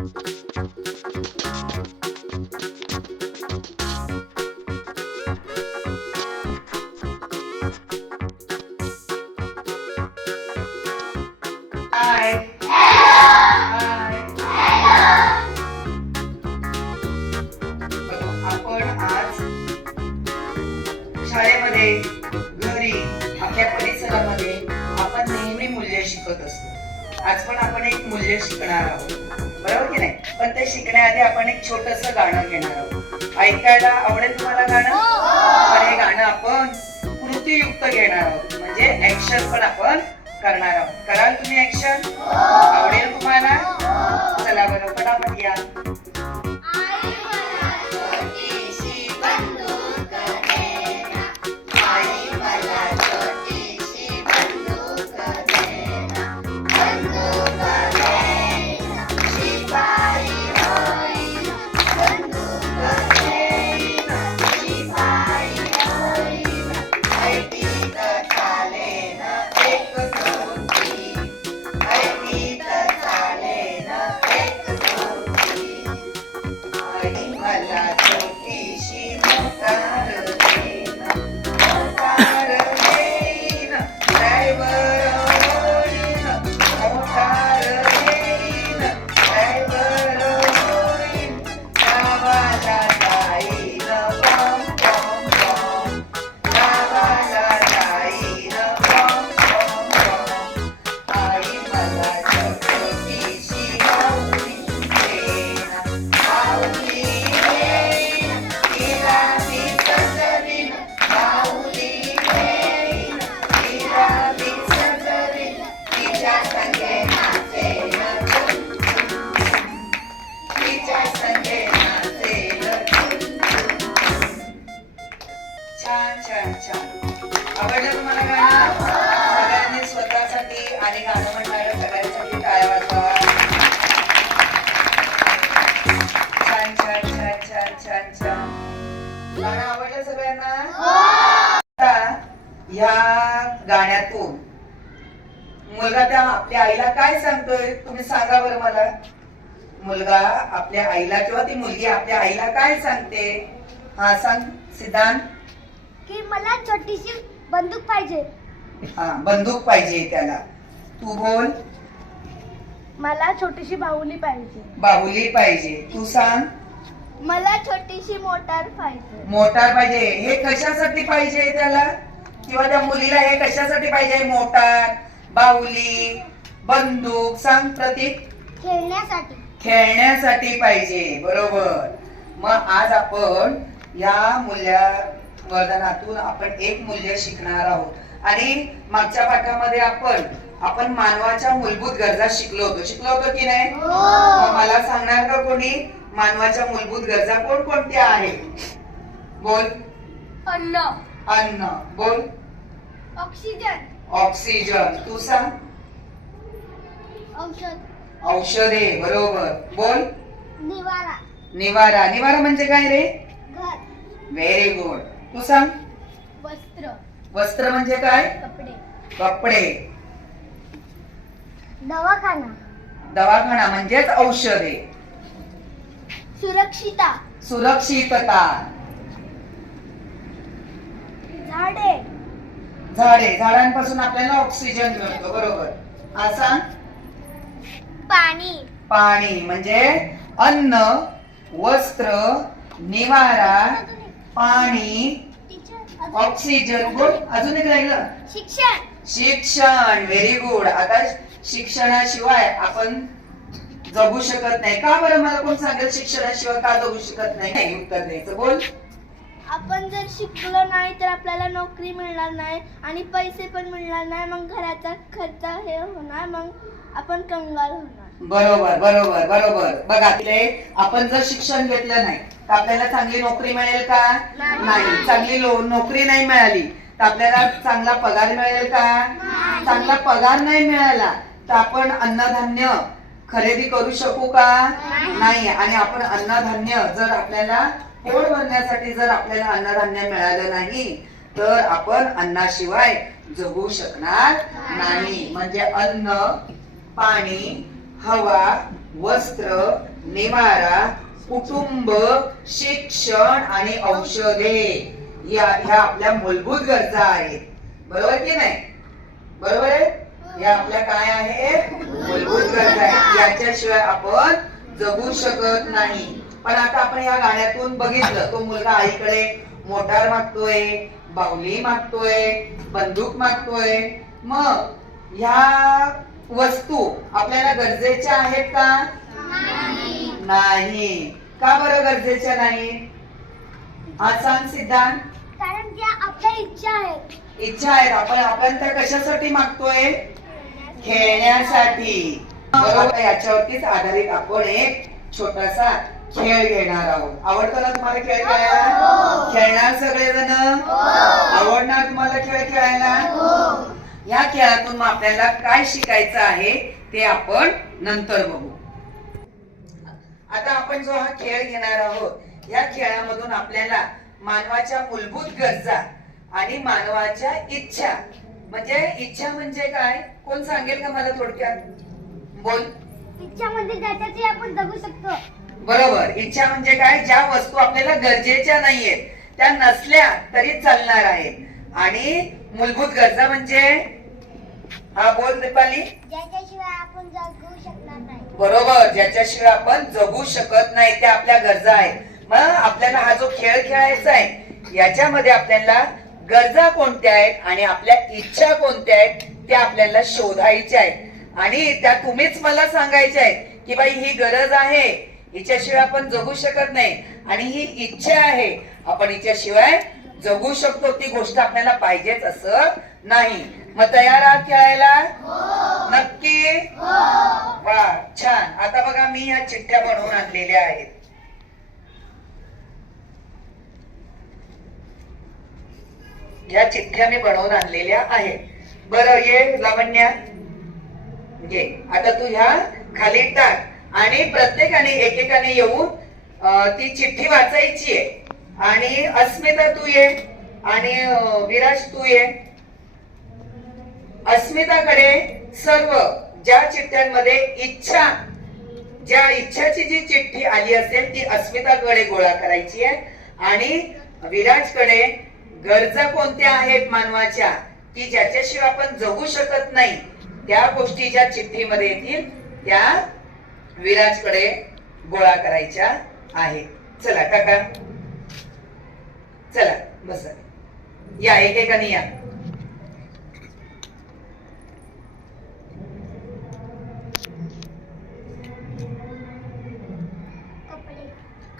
हाय आपण आज शाळेमध्ये, घरी, आपल्या परिसरामध्ये आपण नेहमी मूल्य शिकत असतो. आज पण आपण एक मूल्य शिकणार आहोत, बरोबर की नाही? पण ते शिकण्याआधी आपण एक छोटंसं गाणं घेणार आहोत. ऐकायला आवडेल तुम्हाला गाणं? पण हे गाणं आपण कृतीयुक्त घेणार आहोत, म्हणजे ऍक्शन पण आपण करणार आहोत. कराल तुम्ही ऍक्शन? आवडेल तुम्हाला? चला बरं, पटापट या. छान छान छान. आवडलं तुम्हाला गाणं? सगळ्यांनी स्वतःसाठी आणि गाणं म्हणणाऱ्या सगळ्यांसाठी टाळ्या वाजवा. छान छान छान छान छान छान. गाणं आवडलं सगळ्यांना? आता ह्या गाण्यातून मुलगा त्या आपल्या आईला काय सांगतोय, तुम्ही सांगा बरं मला. मुलगा आपल्या आईला किंवा ती मुलगी आपल्या आईला काय सांगते? हा सांग सिद्धांत. की मला छोटीशी बंदूक पाहिजे. हा, बंदूक पाहिजे त्याला. तू बोल. मला छोटीशी बाहुली पाहिजे. बाहुली पाहिजे. तू सांग. मला छोटीशी मोटार पाहिजे. मोटार पाहिजे. हे कशासाठी पाहिजे त्याला किंवा त्या मुलीला हे कशासाठी पाहिजे? मोटार, बाहुली, बंदूक. सांग प्रतीक. खेळण्यासाठी. खेळण्यासाठी पाहिजे. बरोबर. मग आज आपण या मूल्यवर्धनातून आपण एक मूल्य शिकणार आहोत. आणि मागच्या पाठामध्ये आपण मानवाच्या मूलभूत गरजा शिकलो होतो की नाही? मग मला सांगणार का कोणी मानवाच्या मूलभूत गरजा कोणकोणत्या आहेत? बोल. अन्न. अन्न. बोल. ऑक्सिजन. ऑक्सिजन. तू सांग. औषध. औषधे. बरोबर. बोल. निवारा. निवारा. निवारा म्हणजे काय रे? घर. Very good. तू सांग. वस्त्र. वस्त्र म्हणजे काय? कपडे. कपडे. दवाखाना. दवाखाना म्हणजेच औषधे. सुरक्षिता. सुरक्षितता. झाडे. झाडे. झाडांपासून आपल्याला ऑक्सिजन मिळतो. बरोबर. हा सांग. पाणी. पाणी म्हणजे अन्न, वस्त्र, निवारा, पाणी, ऑक्सिजन. बोल. अजून एक राहिलं. शिक्षण. शिक्षण. Very good. आता शिक्षणाशिवाय आपण जगू शकत नाही. का बरं? मला कोण सांगेल शिक्षणाशिवाय का जगू शकत नाही? उत्तर द्यायचं. बोल. आपण जर शिकलो नाही तर आपल्याला नोकरी मिळणार नाही आणि पैसे पण मिळणार नाही. मग घराचा खर्च हे होणार, मग आपण कंगाल होणार. बरोबर बरोबर बरोबर. बघा तिथे आपण जर शिक्षण घेतलं नाही तर आपल्याला चांगली नोकरी मिळेल का? नाही. चांगली नोकरी नाही मिळाली तर आपल्याला चांगला पगार मिळेल का? चांगला पगार नाही मिळाला तर आपण अन्नधान्य खरेदी करू शकू का? नाही. आणि आपण अन्नधान्य जर आपल्याला पोट भरण्यासाठी जर आपल्याला अन्नधान्य मिळालं नाही तर आपण अन्नाशिवाय जगू शकणार नाही. म्हणजे अन्न, पाणी, हवा, वस्त्र, निवारा, कुटुंब, शिक्षण आणि औषधे ह्या आपल्या मूलभूत गरजा आहेत. बरोबर की नाही? बरोबर आहे? या आपल्या काय आहेत? मूलभूत गरजा आहेत. याच्याशिवाय आपण जगू शकत नाही. पण आता आपण या गाण्यातून बघितलं, तो मुलगा आईकडे मोटार मागतोय, बाहुली मागतोय, बंदूक मागतोय. मग ह्या वस्तू आपल्याला गरजेच्या आहेत का? नाही. का बरं गरजेच्या नाही? हा सांग सिद्धांत. कारण त्या आपल्या इच्छा आहेत. इच्छा आहेत. आपण तर कशासाठी मागतोय? खेळण्यासाठी. बरोबर. याच्यावरतीच आधारित आपण एक छोटासा खेळ घेणार आहोत. आवडतो ना तुम्हाला खेळ खेळायला? खेळणार सगळेजण? आवडणार तुम्हाला खेळ खेळायला? या खेळातून मग आपल्याला काय शिकायचं आहे ते आपण नंतर बघू. आता आपण जो हा खेळ घेणार आहोत, या खेळामधून आपल्याला मानवाच्या मूलभूत गरजा आणि मानवाच्या इच्छा, म्हणजे इच्छा म्हणजे काय? कोण सांगेल का मला थोडक्यात? बोल. इच्छा म्हणजे ज्याच्याची आपण जगू शकतो. बरोबर. इच्छा म्हणजे काय? ज्या वस्तू आपल्याला गरजेच्या नाहीयेत, त्या नसल्या तरी चालणार आहेत. आणि मूलभूत गरजा म्हणजे, हा बोल दीपाली. ज्याच्याशिवाय आपण जगू शकणार नाही. बरोबर. ज्याच्याशिवाय आपण जगू शकत नाही, त्या आपल्या गरजा आहेत. मग आपल्याला हा जो खेळ खेळायचा आहे, याच्यामध्ये आपल्याला गरजा कोणत्या आहेत आणि आपल्या इच्छा कोणत्या आहेत त्या आपल्याला शोधायच्या आहेत. आणि त्या तुम्हीच मला सांगायच्या आहेत की बाई ही गरज आहे, हिच्याशिवाय आपण जगू शकत नाही, आणि ही इच्छा आहे, आपण हिच्याशिवाय जगू शकतो. ती गोष्ट आपल्याला पाहिजेच असं नाही. मग तयार आहात खेळायला? नक्की? वा, छान. आता बघा, मी ह्या चिठ्ठ्या बनवून आणलेल्या आहेत. या चिठ्ठ्या मी बनवून आणलेल्या आहेत. बरं, ये लावण्या, घे. आता तू ह्या खाली टाक आणि प्रत्येकाने एकेकाने येऊन ती चिठ्ठी वाचायची आहे. आणि अस्मिता तू ये, आणि विराज तू ये. अस्मिताकडे सर्व ज्या चिठ्ठ्यांमध्ये इच्छा, ज्या इच्छाची जी चिठ्ठी आली असेल ती अस्मिताकडे गोळा करायची आहे. आणि विराजकडे गरजा कोणत्या आहेत मानवाच्या की ज्याच्याशिवाय आपण जगू शकत नाही, त्या गोष्टी ज्या चिठ्ठीमध्ये येतील त्या विराजकडे गोळा करायच्या आहेत. चला काका, चला बस या, एकेकाने या.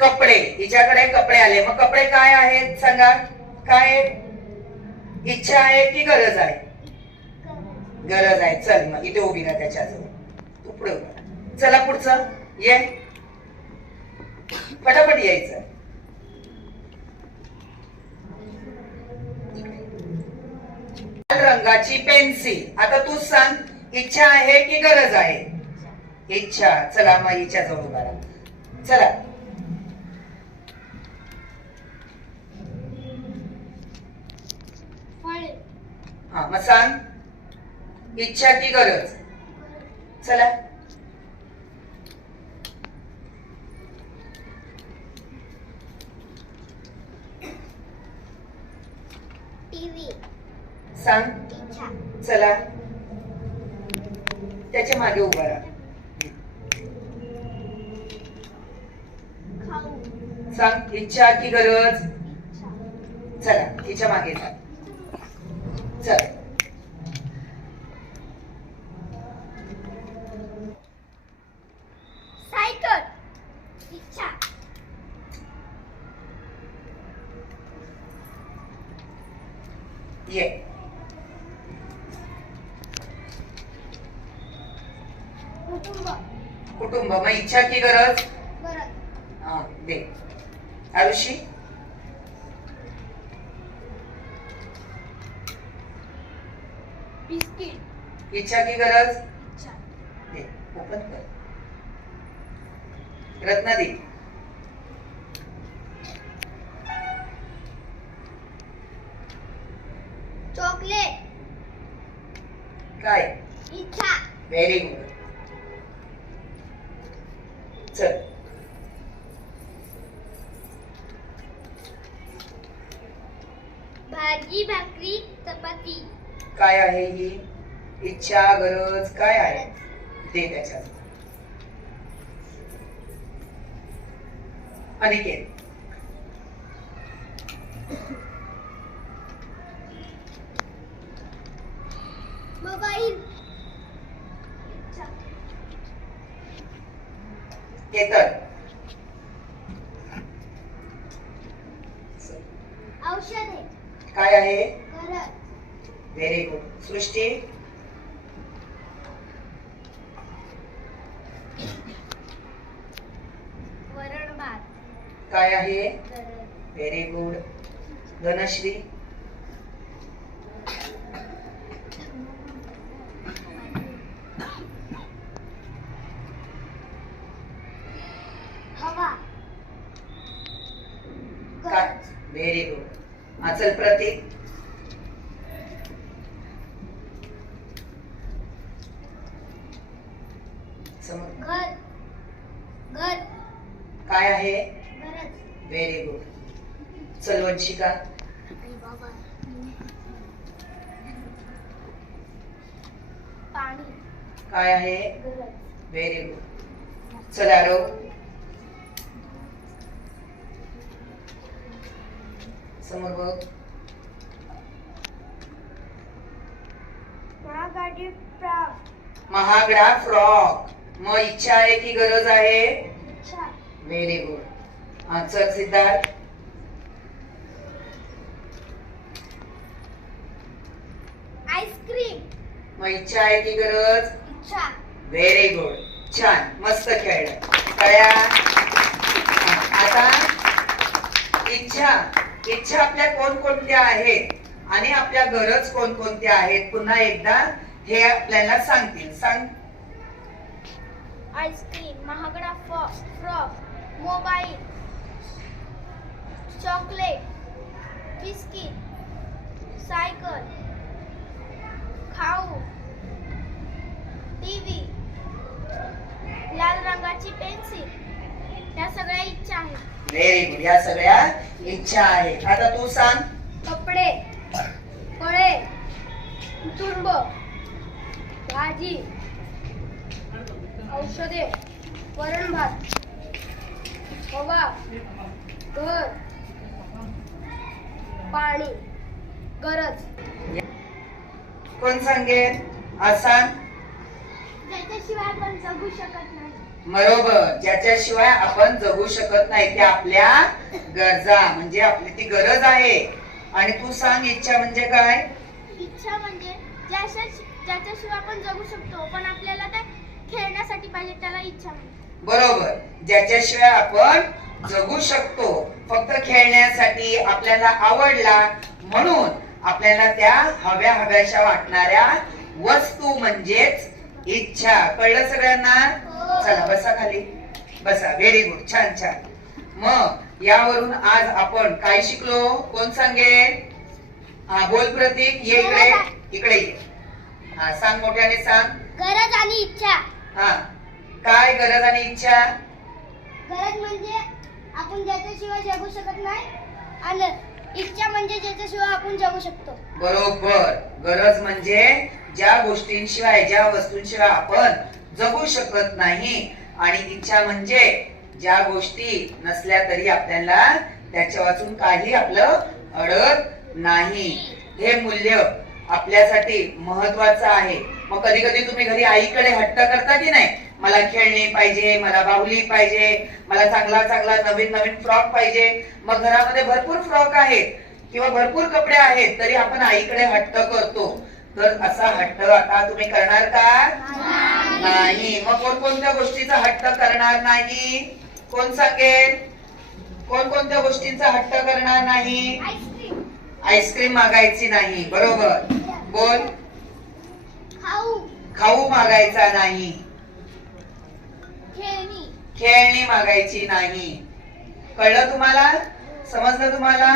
कपडे. हिच्याकडे कपडे आले. मग कपडे काय आहेत सांगा? काय इच्छा आहे की गरज आहे? गरज आहे. चल मग इथे उभी राहा त्याच्याजवळ. तू पुढे उभा राहा. चला पुढचं ये, फटाफट यायचं. लाल रंगाची पेन्सिल. आता तू सांग, इच्छा आहे की गरज आहे? इच्छा. चला मग हिच्याजवळ उभा राहा. चला. हा, मग सांग, इच्छा की गरज? चला. टीव्ही. सांग. इच्छा. चला, त्याच्या मागे उभा राहा. खाऊ. सांग, इच्छा की गरज? इच्छा. चला, तिच्या मागे जा. चल. सायकल. इच्छा. ये. कुटुंब. कुटुंब. मग इच्छा की गरज? गरज. हा, दे. आरुषी. बिस्किट. इच्छा की गरज? इच्छा. दे. ओपन कर. रत्ना दे. चॉकलेट. काय? इच्छा. Very good. चल. भाजी भाकरी चपाती. काय आहे ही इच्छा गरज काय आहे ते त्याच्यात. अनिकेत. मोबाईल. केतन. औषधे. काय आहे गरज. Very good. सृष्टी. वरण भात. काय आहे गरज. Very good. धनश्री. हवा. काय व्हेरी गुड. चल प्रतीक. समोर. घर. घर. काय आहे गरज. Very good. चल वंशिका. पाणी. काय आहे गरज. Very good. चल आरव. समोर बघ. महागाडी. महागडा फ्रॉक. मग इच्छा आहे की गरज आहे इच्छा. Very good. चल सिद्धार्थ. आईस्क्रीम. मग इच्छा आहे की गरज इच्छा. Very good. छान मस्त खेळलं. कळ्या. आता इच्छा इच्छा आपल्या कोणकोणत्या आहेत आणि आपल्या गरज कोणकोणत्या आहेत पुन्हा एकदा हे आपल्याला सांगतील. सांग. आईस्क्रीम. महागडा frock. Mobile. Chocolate. Biscuit. Cycle. खाऊ. टीव्ही. लाल रंगाची पेन्सिल. या सगळ्या इच्छा आहेत. Very good. या सगळ्या इच्छा आहेत. आता तू सांग. कपडे. फळे. कुटुंब. भाजी. औषधे. वरण भात. हवा. घर. पाणी. गरज. कोण सांगेल आज सांग. त्याच्याशिवाय आपण जगू शकत नाही. बरोबर. ज्याच्याशिवाय आपण जगू शकत नाही त्या आपल्या गरजा म्हणजे आपली ती गरज आहे. आणि तू सांग इच्छा म्हणजे काय. इच्छा म्हणजे ज्याच्याशिवाय आपण जगू शकतो पण आपल्याला ते खेळण्यासाठी पाहिजे त्याला इच्छा म्हणतात. बरोबर. ज्याच्याशिवाय आपण जगू शकतो फक्त खेळण्यासाठी आपल्याला आवडला म्हणून आपल्याला त्या हव्या हव्याशा वाटणाऱ्या वस्तू म्हणजेच इच्छा. कळलं सगळ्यांना. चला बसा खाली. बसा. Very good. छान छान. मग यावरून आज आपण काय शिकलो कोण सांगेल. हा बोल प्रतीक. ये इकडे. इकडे ये. हा सांग मोठ्याने सांग. गरज आणि इच्छा. हा काय गरज आणि इच्छा. गरज म्हणजे आपण ज्याच्याशिवाय जगू शकत नाही आणि इच्छा म्हणजे ज्याच्याशिवाय आपण जगू शकतो. बरोबर. गरज म्हणजे ज्या गोष्टींशिवाय ज्या वस्तूंशिवाय आपण जगू शकत नाही आणि इच्छा म्हणजे ज्या गोष्टी नसल्या तरी आपल्याला त्याच्या वाचून काही आपलं अडत नाही. हे मूल्य आपल्यासाठी महत्वाचं आहे. मग कधी कधी तुम्ही घरी आईकडे हट्ट करता की नाही. मला खेळणी पाहिजे. मला बाहुली पाहिजे. मला चांगला चांगला नवीन नवीन फ्रॉक पाहिजे. मग घरामध्ये भरपूर फ्रॉक आहेत किंवा भरपूर कपडे आहेत तरी आपण आईकडे हट्ट करतो. तर असा हट्ट आता तुम्ही करणार का नाही. मग कोणकोणत्या गोष्टीचा हट्ट करणार नाही कोण सांगेल. कोणकोणत्या गोष्टींचा हट्ट करणार नाही. आईस्क्रीम. आईस्क्रीम मागायची नाही. बरोबर. बोल. खाऊ. खाऊ मागायचा नाही. खेळणी. खेळणी मागायची नाही. कळलं तुम्हाला. समजलं तुम्हाला.